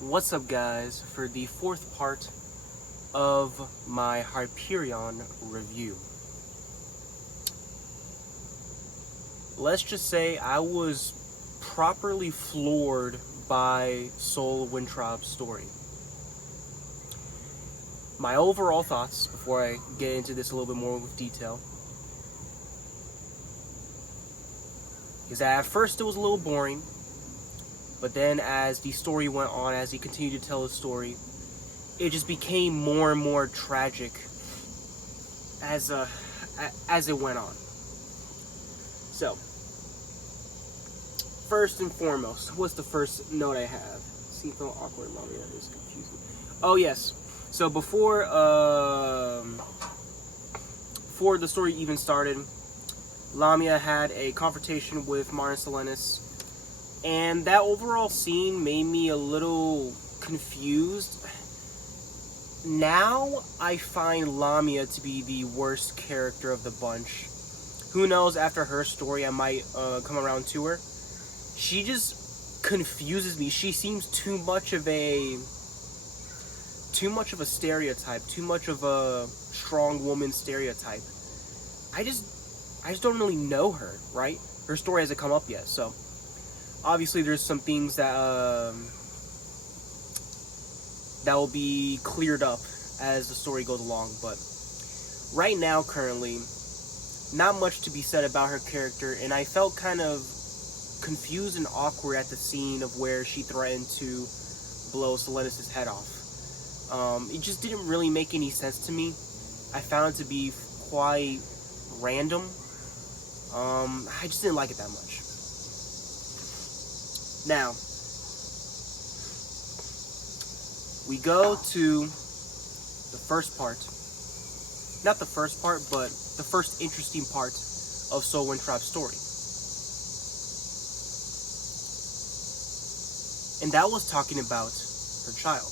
What's up, guys, for the fourth part of my Hyperion review. Let's just say I was properly floored by Sol Wintrob's story. My overall thoughts, before I get into this a little bit more with detail, is that at first it was a little boring, but then as the story went on, as he continued to tell his story, it just became more and more tragic as it went on. So, first and foremost, what's the first note I have? Seems so awkward, mommy. That is confusing. Oh yes. So before the story even started, Lamia had a confrontation with Martin Selenis, and that overall scene made me a little confused. Now I find Lamia to be the worst character of the bunch. Who knows, after her story I might come around to her. She just confuses me. She seems too much of a stereotype, too much of a strong woman stereotype. I just don't really know her, right? Her story hasn't come up yet, so obviously there's some things that that will be cleared up as the story goes along, but right now, currently, not much to be said about her character, and I felt kind of confused and awkward at the scene of where she threatened to blow Selenis' head off. It just didn't really make any sense to me. I found it to be quite random. I just didn't like it that much. Now, we go to the first part. Not the first part, but the first interesting part of Sol Wintrob's story. And that was talking about her child.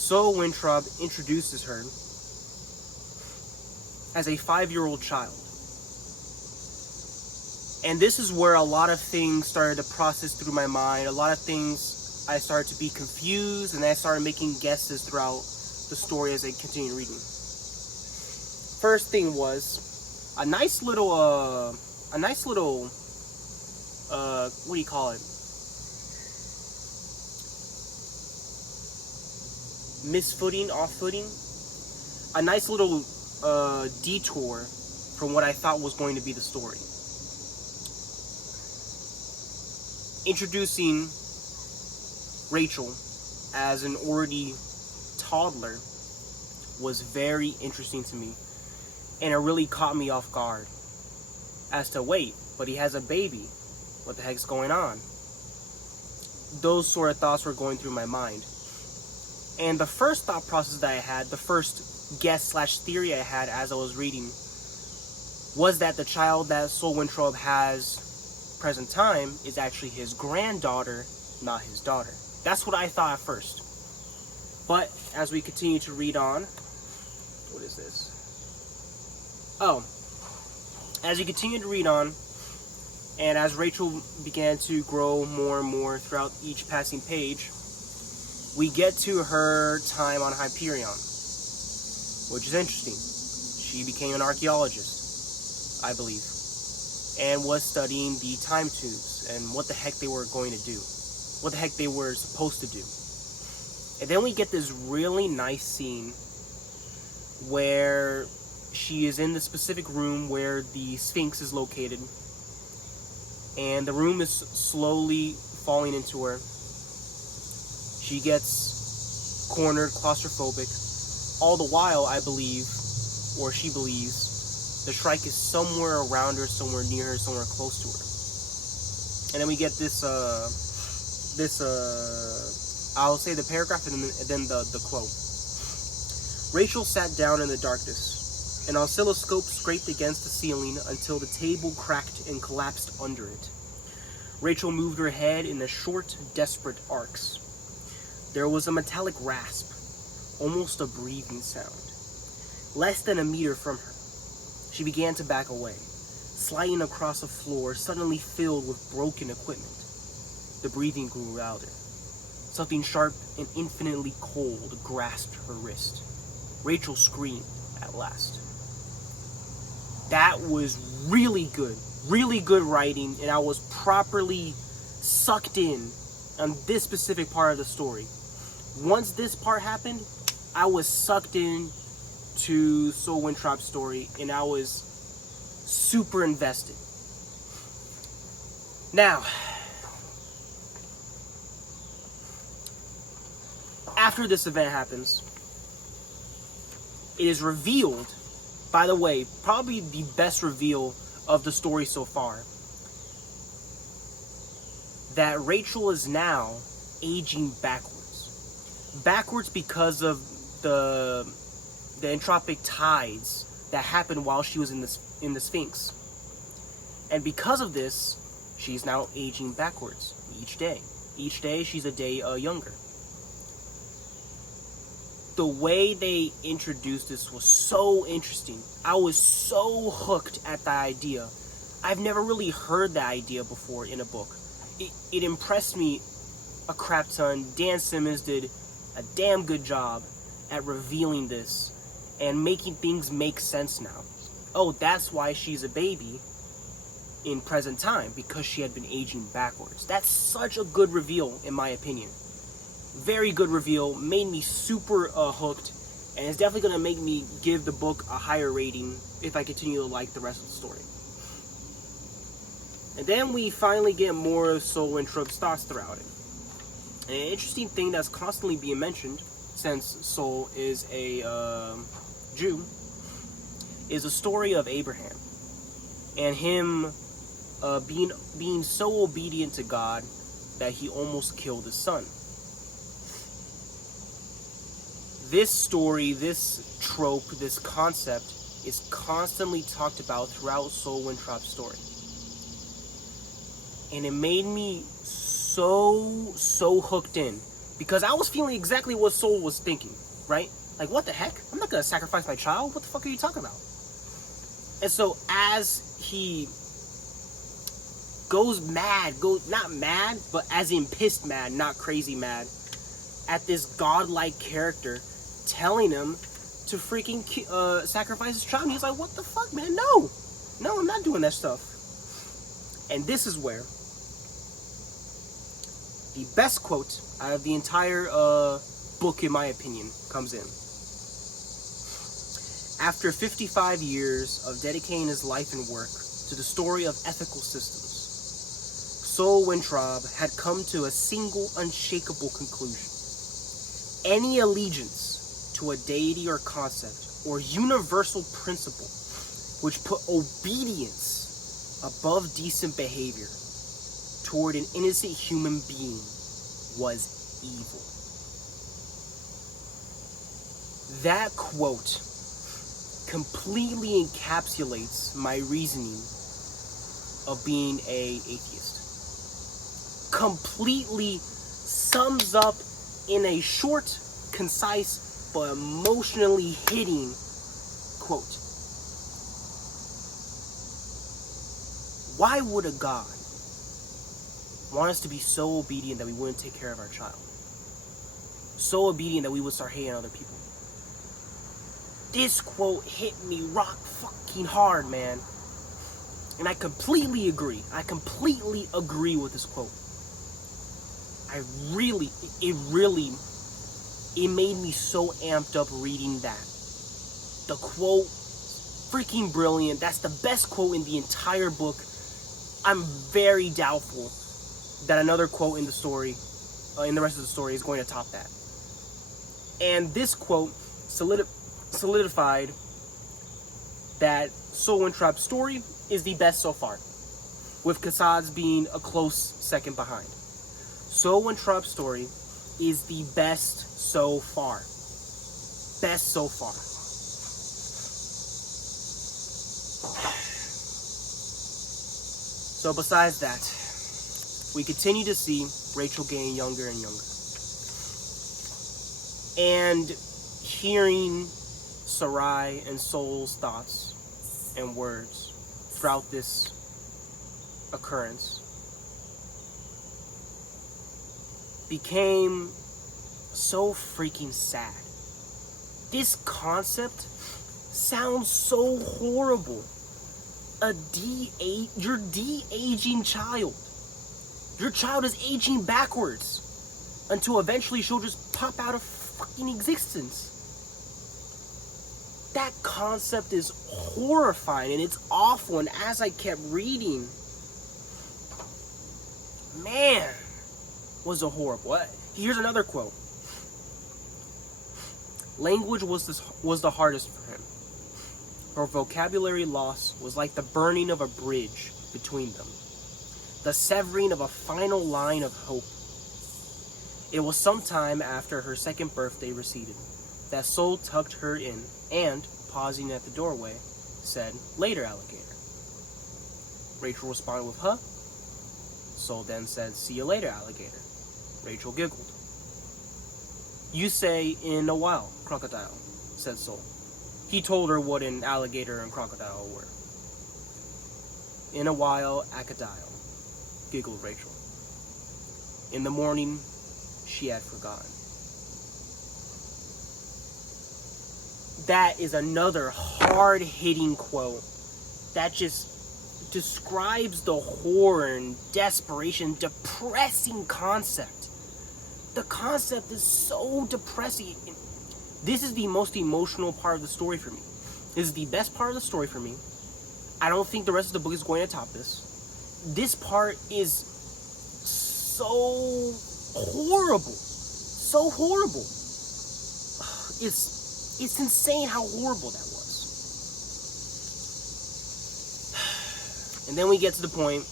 Sol Wintrob introduces her as a 5-year-old child. And this is where a lot of things started to process through my mind. A lot of things, I started to be confused, and I started making guesses throughout the story as I continued reading. First thing was a nice little what do you call it? Misfooting, off-footing. A nice little detour from what I thought was going to be the story. Introducing Rachel as an already toddler was very interesting to me, and it really caught me off guard as to, wait, but he has a baby, what the heck's going on? Those sort of thoughts were going through my mind, and the first thought process that I had, the first guess / theory I had as I was reading, was that the child that Sol Wintrob has present time is actually his granddaughter, not his daughter. That's what I thought at first. But as we continue to read on, what is this? Oh, as you continue to read on, and as Rachel began to grow more and more throughout each passing page, we get to her time on Hyperion, which is interesting. She became an archaeologist, I believe, and was studying the time tubes and what the heck they were going to do, what the heck they were supposed to do. And then we get this really nice scene where she is in the specific room where the Sphinx is located, and the room is slowly falling into her. She gets cornered, claustrophobic. All the while, I believe, or she believes, the Shrike is somewhere around her, somewhere near her, somewhere close to her. And then we get this I'll say the paragraph and then the quote. Rachel sat down in the darkness. An oscilloscope scraped against the ceiling until the table cracked and collapsed under it. Rachel moved her head in a short, desperate arcs. There was a metallic rasp, almost a breathing sound. Less than a meter from her, she began to back away, sliding across a floor suddenly filled with broken equipment. The breathing grew louder. Something sharp and infinitely cold grasped her wrist. Rachel screamed at last. That was really good writing, and I was properly sucked in on this specific part of the story. Once this part happened, I was sucked in to Soul Wintrop's story, and I was super invested. Now, after this event happens, it is revealed, by the way, probably the best reveal of the story so far, that Rachel is now aging backwards. Backwards because of the entropic tides that happened while she was in the Sphinx. And because of this, she's now aging backwards each day. Each day, she's a day younger. The way they introduced this was so interesting. I was so hooked at the idea. I've never really heard that idea before in a book. It impressed me a crap ton. Dan Simmons did a damn good job at revealing this and making things make sense now. Oh, that's why she's a baby in present time, because she had been aging backwards. That's such a good reveal, in my opinion. Very good reveal, made me super hooked, and it's definitely going to make me give the book a higher rating if I continue to like the rest of the story. And then we finally get more of Soul Wintrop's thoughts throughout it. And an interesting thing that's constantly being mentioned, since Soul is a Jew, is the story of Abraham and him being so obedient to God that he almost killed his son. This story, this trope, this concept is constantly talked about throughout Soul Wintrop's story. And it made me so hooked in, because I was feeling exactly what Soul was thinking, right? Like, what the heck? I'm not going to sacrifice my child. What the fuck are you talking about? And so as he goes mad, not mad, but as in pissed mad, not crazy mad, at this godlike character telling him to freaking sacrifice his child. And he's like, what the fuck, man? No, I'm not doing that stuff. And this is where the best quote out of the entire book, in my opinion, comes in. After 55 years of dedicating his life and work to the story of ethical systems, Soul Wintrop had come to a single unshakable conclusion. Any allegiance to a deity or concept or universal principle which put obedience above decent behavior toward an innocent human being was evil. That quote completely encapsulates my reasoning of being an atheist. Completely sums up in a short, concise, but emotionally hitting quote. Why would a God want us to be so obedient that we wouldn't take care of our child? So obedient that we would start hating other people? This quote hit me rock fucking hard, man. And I completely agree. I completely agree with this quote. It made me so amped up reading that. The quote, freaking brilliant. That's the best quote in the entire book. I'm very doubtful that another quote in the story, in the rest of the story, is going to top that. And this quote solidified that Soul Wintrop's story is the best so far, with Kassad's being a close second behind. Soul Wintrop's story is the best so far. Best so far. So besides that, we continue to see Rachel getting younger and younger. And hearing Sarai and Soul's thoughts and words throughout this occurrence became so freaking sad. This concept sounds so horrible. Your de-aging child. Your child is aging backwards until eventually she'll just pop out of fucking existence. That concept is horrifying and it's awful, and as I kept reading, man, was it horrible. Here's another quote. Language was the hardest for him. Her vocabulary loss was like the burning of a bridge between them, the severing of a final line of hope. It was sometime after her second birthday receded that Soul tucked her in and, pausing at the doorway, said, "Later, alligator." Rachel responded with, "Huh?" Soul then said, "See you later, alligator." Rachel giggled. "You say in a while, crocodile," said Soul. He told her what an alligator and crocodile were. "In a while, acadile," giggled Rachel. In the morning, she had forgotten. That is another hard-hitting quote that just describes the horror and desperation, depressing concept. The concept is so depressing. This is the most emotional part of the story for me. This is the best part of the story for me. I don't think the rest of the book is going to top this. This part is so horrible. So horrible. It's insane how horrible that was. And then we get to the point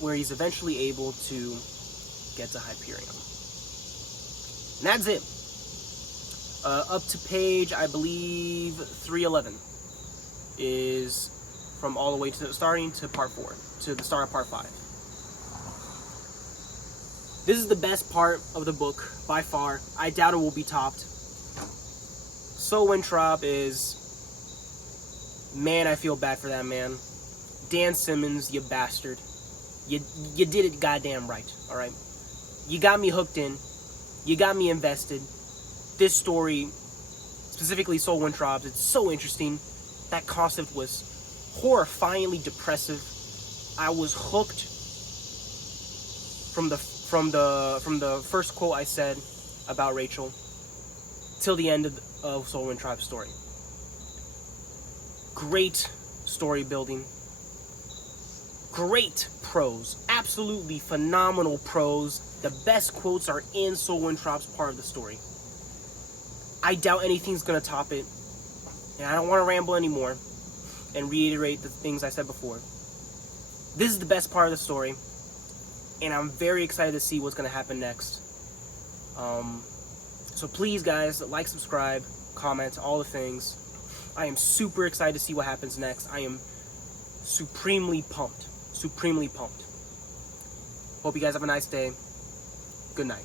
where he's eventually able to get to Hyperion. And that's it. Up to page, I believe, 311 is from all the way to starting to part 4, to the start of part 5. This is the best part of the book by far. I doubt it will be topped. So Winthrop is, man, I feel bad for that man. Dan Simmons, you bastard. You did it goddamn right, alright? You got me hooked in. You got me invested. This story, specifically Soul Winthrop, it's so interesting. That concept was horrifyingly depressive. I was hooked from the first quote I said about Rachel till the end of Soul Wintrop's story. Great story building. Great prose. Absolutely phenomenal prose. The best quotes are in Soul Wintrop's part of the story. I doubt anything's going to top it. And I don't want to ramble anymore and reiterate the things I said before. This is the best part of the story. And I'm very excited to see what's going to happen next. So please, guys, like, subscribe, comment, all the things. I am super excited to see what happens next. I am supremely pumped. Supremely pumped. Hope you guys have a nice day. Good night.